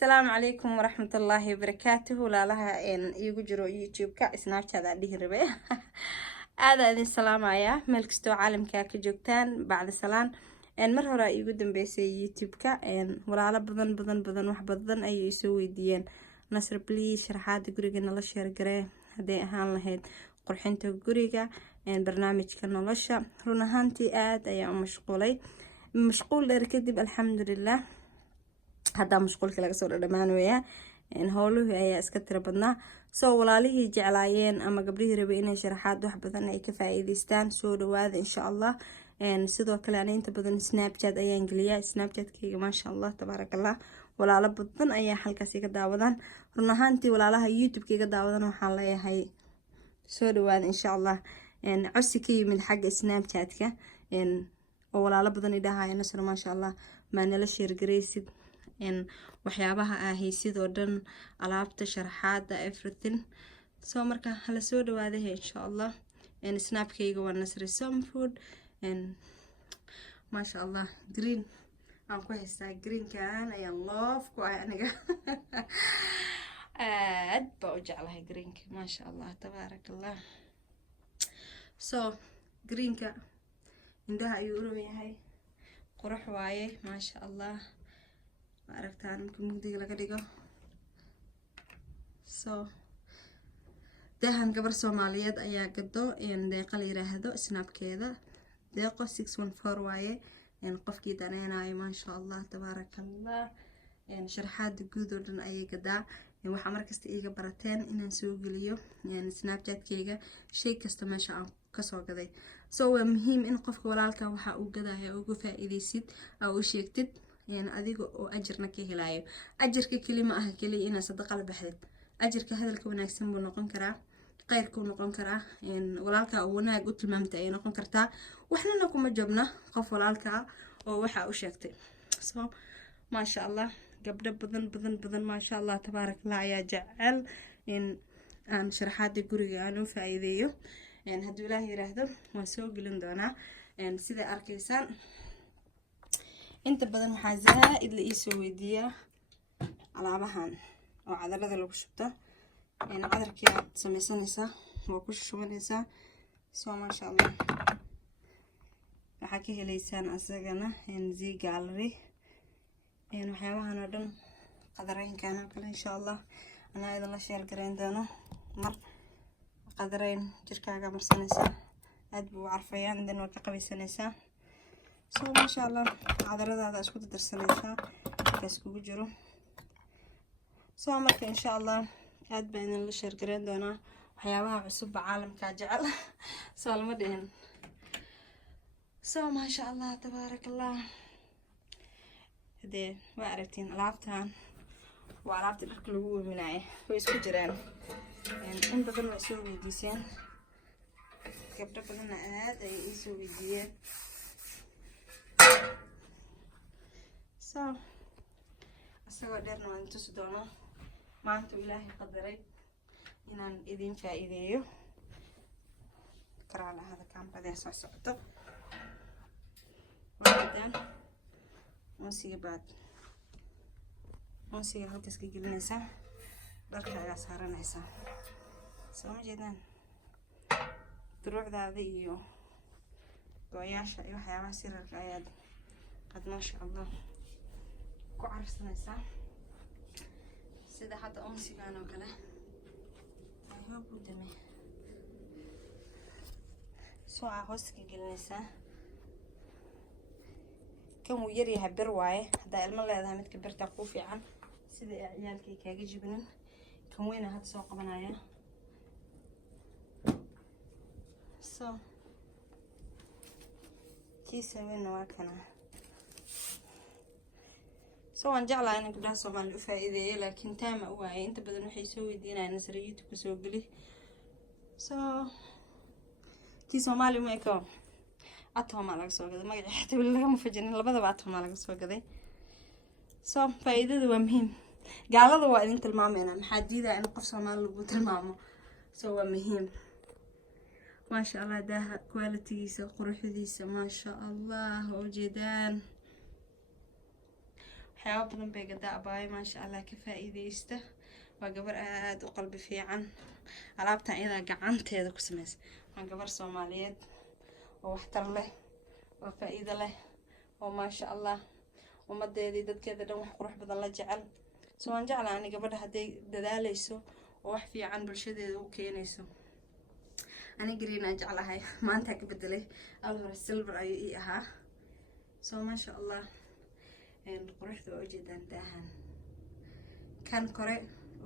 السلام عليكم ورحمة الله وبركاته. لا لها إن يجرو يوتيوب كإسناب هذا اللي هربه هذا ذي السلام عليا ملكستو عالم كجوكتان بعد السلام إن مرة رأي يقدم بيسي يوتيوب إن ولا على بدن وحبضن أي يسوي ديان نصر بليز شرحات جريجا نلا شير جري هدي أهان لهيد قرحنتو جريجا إن برنامج كنلاشة رونا هانتي أي مشغول لركدب الحمد لله هذا مشغول كلا صور دمان ويا إن هولو هي أسكتر بدنا walaalihii jeclaayeen ama gabdhihii rabay inay sharaxaad wax badan ay ka faa'iideystaan soo dhawaada insha Allah sidoo kale aan inta badan Snapchat ayaan geliyaa Snapchat-kayga maasha Allah tabarakallah walaalo badan ayaa halkaas iga daawadaan run ahaantii walaalaha YouTube-kayga daawadan waxaan leeyahay soo dhawaada insha Allah codsi ka yimid xagga Snapchat-ka oo walaalo badan idhaahaya nasr maasha Allah ma nala share gareysid waxyaabaha ahaysid oo dhan alaabta sharaxaada everything soo marka hala soo dhawaada insha Allah snapkayga waa nasri some food masha Allah green aan ku haystaa green kan ayaa love ku aniga aad baa u jeclahay greenka masha Allah tabarakallah so greenka indaha ayuu u leeyahay qurux waaye masha Allah aragtaan mugdiga laga dhigo so dahan gabar Soomaaliyeed ayaa gado deeqa la yiraahdo snapkeeda deeqo 614 waaye qofkii daneenayo maasha Allah tabarakallah sharaxaad guud oo dhan ayay gadaa waxa markasta iiga barateen inaan soo geliyo Snapchat-kayga shay kasta meesha aan ka soo gaday so waa muhiim in qofka walaalka waxa uu gadayo uga faa'iideysid oo sheegtid adiga oo ajirna ka helayo ajirka kelima ah kaliya ina sadaqa la baxdid ajirka hadalka wanaagsan buu noqon karaa qeyrku noqon karaa walaalka oo wanaag u tilmaamtay ay noqon kartaa waxna kuma jabna qof walaalka oo waxa uu sheegtay so maasha Allah gabdho badan maasha Allah tabarakallah ayaa jecel in aan sharaxaada guriga aan u faa'iideeyo haddii Ilaahay yiraahdo waan soo gelin doonaa sida arkaysaan inta badan waxaa zaid la isoo weydiiyaa alaabahan oo cadarada lagu shubto cadarkii aad sameysanaysaa waa ku shubanaysaa soo maasha Allah waxaa ka helaysaan asagana Z gallery waxyaabahan oo dhan qadareenkan oo kale insha Allah anaa idin la share gareyn doono mar qadareen jirkaaga marsanaysaa aad buu carfayaan indan waa ka qabaysanaysaa so masha Allah cadaradaada isku darsanaysaa kaas kugu jiro soo marka insha Allah aad baan la share gareyn doonaa waxyaabaha cusub caalamka jecel soo lama dhihin soo masha Allah tabarakallah hadee waa aragtiin alaabtan waa alaabta dharka lagu waminayo way isku jiraan in badan way soo weydiiseen gabdho badan aad ay soo weydiiyeen so asagoo dheerna waan tusi doono maanta Ilaahay qadaray inaan idin faa'iideeyo karaan hada kaambada soo socdo wadan onsiga halkaas ka gelinaysa dharkaaga saaranaysa soo ma jeedaan duruucdaada iyo gooyaasha iyo waxyaabaha sirarka ayaad qad maasha Allah ku carsanaysaa sida hadda onsigan oo kale ay hoob u dame soo hooska gelinaysaa kan uu yar yahay bir waaye haddaa ilmo leedahay midka birta ku fiican sida ciyaalkay kaaga jibinin kan weyna hadda soo qabanaya so kiisa weyna waa kana soo aan jeclahay in gabdhaha Soomaali u faa'iideeyo laakiin taama u waayay inta badan waxay soo weydiinayaan nasr YouTube soo gali soo kii Soomaali ma eko atoma laga soo gaday magaca xigta laga ma fajinin labadaba atoma laga soo gaday soo faa'iidadu waa muhiim gaalada waa idin tilmaamayna maxaa diidaa in qof Soomaali lagu tilmaamo soo waa muhiim maasha Allah daha quality-giisa quruxdiisa maasha Allah oo jeedaan waxyaaba badan bay gadaa abaayo maasha allah ka faa'iidaysta waa gabar aad u qalbi fiican alaabtan iyadaa gacanteeda ku samaysa waa gabar soomaaliyeed oo waxtar leh oo faa'iido leh oo maasha allah ummadeedii dadkeeda dhan wax qurux badan la jecel soo waan jeclaa ani gabadha hadday dadaalayso oo wax fiican bulshadeeda u keenayso ani green aan jeclahay maanta ka bedelay awal hore silver ayuu ii ahaa soo maasha allah quruxda waa ujeedaan daahan kan kore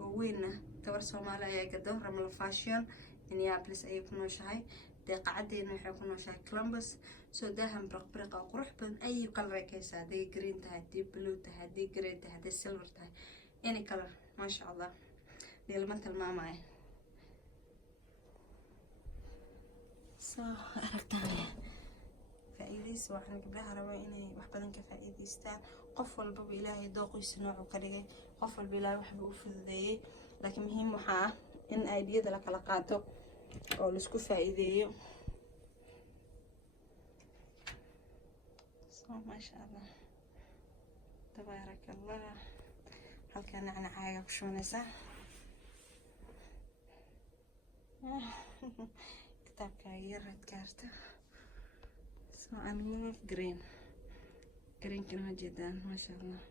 oo weynna gabar soomaali ayaa gado Ramal Fashion Minneapolis ayay ku nooshahay deeqacadeena waxay ku nooshahay Columbus soo daahan briq oo qurux badan ayuu kala reekaysaa haday green tahay haday blue tahay haday gray tahay haday silver tahay any color maasha allah deelma tilmaamaya soo aragtaya faa'iidaysi waxaan gabdhaha rabaa inay wax badan ka faa'iidaystaan qof walba ilaahay dooqiisa nooc ka dhigay qof walba ilaahay wax buu u fududeeyay laakiin muhiim waxa ah in ideyada la kala qaato oo la isku faa'iideeyo soo maasha allah tabarakallah halkaan nacnacaaga ku shunaysa kitabka yarad kaarta so I love green kana jeedaan maasha allah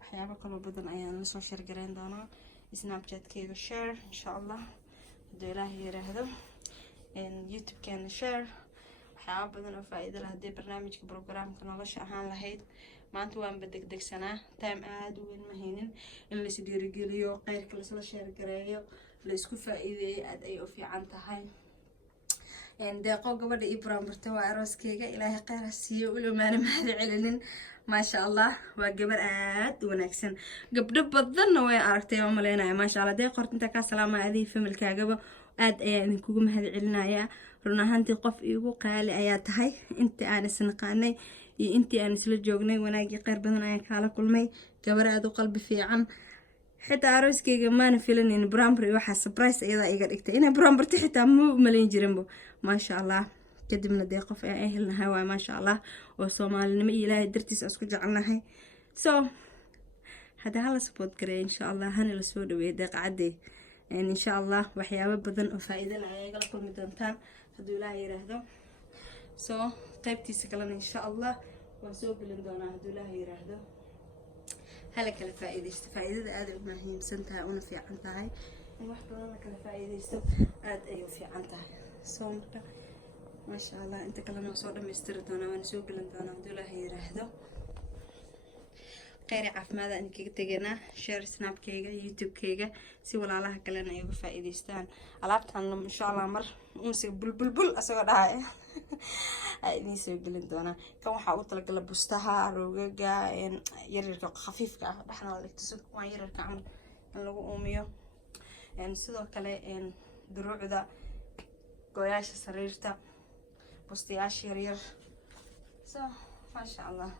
waxyaabo kala badan ayaan la soo share gareyn doonaa snapchat-kayga share insha allah haddii ilaahay yiraahdo youtube kana share waxyaabo badan oo faa'iido leh haddii barnaamijka programka nolosha ahaan lahayd maanta waan degdegsanaa time aad u weyn ma haynin in la is dhiirigeliyo qeyrka la isla share gareeyo la isku faa'iideeyo aad ay u fiican tahay deeqo gabadha Ibrahim barta waa arooskeyga ilaahay khayr ha siiyo ulamaana mahad celinin maasha allah waa gabar aad u wanaagsan gabdho badan way aragtay oo maleynaya maasha allah deeq horta inta ka salaamay adii familkaagaba aad ayaan idinkugu mahad celinayaa run ahaantii qof iigu qaali ayaa tahay intii aan isnaqaanay iyo intii aan isla joognay wanaagii khayr badan ayaan kala kulmay gabar aad u qalbi fiican xitaa arooskeyga maana filanin Bramber waxa surprise iyada iga dhigtay inay Bramber xitaa ma maleyn jirinbo maasha allah kadibna dee qof ay helnahay waa maasha allah oo Soomaalinimo ilaahay dartiisa isku jecelnahay so hada hala support gareey insha allah hana la soo dhaweeyay deeqacadii insha allah waxyaabo badan oo faa'iido leh ay gal kulmi doontaan haduu ilaahay yiraahdo so qaybtiisa kalena insha allah waan soo gelin doonaa haduu ilaahay yiraahdo هلا كلا فائدة فائدة هذا مهم سنتها وأنا في عنتها واحد والله كلا فائدة هذا أيوة في عنتها صوم ما شاء الله أنت كلا نوصل مستردنا ونسوق لنا دولا هي رهدو غير عف ماذا إنك تجينا شير سناب كيجا يوتيوب كيجا سوى الله كلا أيوة فائدة استان علبت عنهم إن شاء الله مر ومسك بل أسوق هاي أني سوق لنا كم حاولت لك لبستها روجا يرجع خفيف كه إحنا اللي اكتسب ما يرجع عمل اللي هو أميه سيدا كله دروع ذا قياش سريرته بستياش يرير ما شاء الله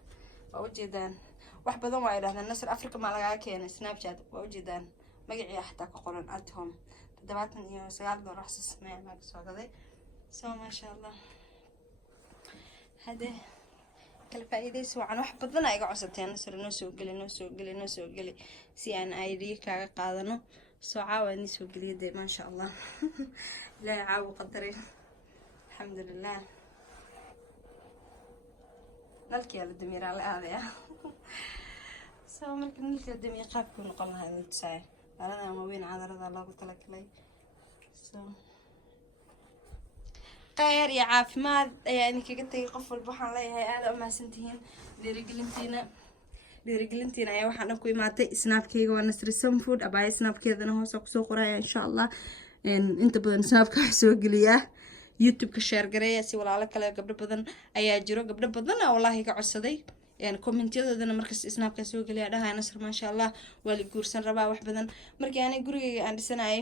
وجدان واحد بدون وايد هذا الناس الأفريقي ما لقى كين سناب شات وجدان ما قاعد يحتاج قرن أتهم تدبعتني إياه سيال دور راح تسمع ما قصوا كذا ما شاء الله هذا كل فائدة سواء عن واحد بدنا يقع عصتين نصر نسوق لي سي أن أيدي كقاعدنا سعاوة نسوق لي ده ما شاء الله لا عاو قدري الحمد لله نلقي على الدمير على هذا سو ممكن نلقي الدمير قاب كل قلنا هذا التسعة أنا ما بين عذر هذا الله قلت لك لي خير يا عافماد يعني كي قلت يقفل بحال لي هاي هذا ما سنتين dhiirigelintiina ayaa waxaan ku imaatay snapkayga waa Nasri Samfood abay snapkeedana hoos ku soo qoraya insha Allah inta badan snapka wax soo geliya YouTube ka share gareeya si walaalo kale gabdho badan ayaa jiro gabdho badan oo wallahi ka codsaday commentadoodana markaas snapka soo geliya dhahay Nasr ma sha Allah wali guursan rabaa wax badan markii aan gurigayga aan dhisanaay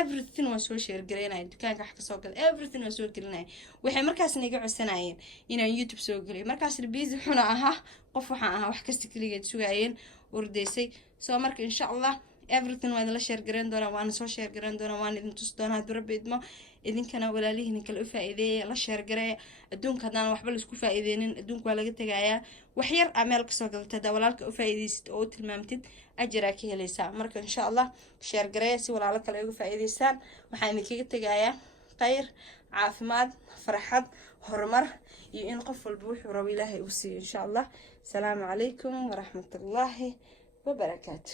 everything was soo share gareynay dukaanka wax ka soo gal everything was soo gelinay waxay markaas niga codsanayeen inaan YouTube soo geliyo markaas busy xuna aha qof waxa aha wax kasta kaligeed sugaayeen wardeysay soo marka insha Allah everything waan idinla share gareyn doonaa, waan soo share gareyn doonaa, waan idin tusi doonaa hadduu rabbi idmo. idinkana walaalihiin kale u faa'iideeya, la share gareeya. adduunka haddaan waxba la isku faa'iideynin adduunka waa laga tegayaa. wax yar aa meel kasoo gadatay haddaa walaalka u faa'iideysid oo u tilmaamtid ajiraa ka helaysaa. marka insha allah share gareeya si walaalo kale ay uga faa'iideystaan. waxaan idinkaga tegayaa khayr, caafimaad, farxad, horumar iyo in qof walba wuxuu rabo ilaahay u siiyo insha allah. salaamu calaykum waraxmatullaahi wabarakaatu.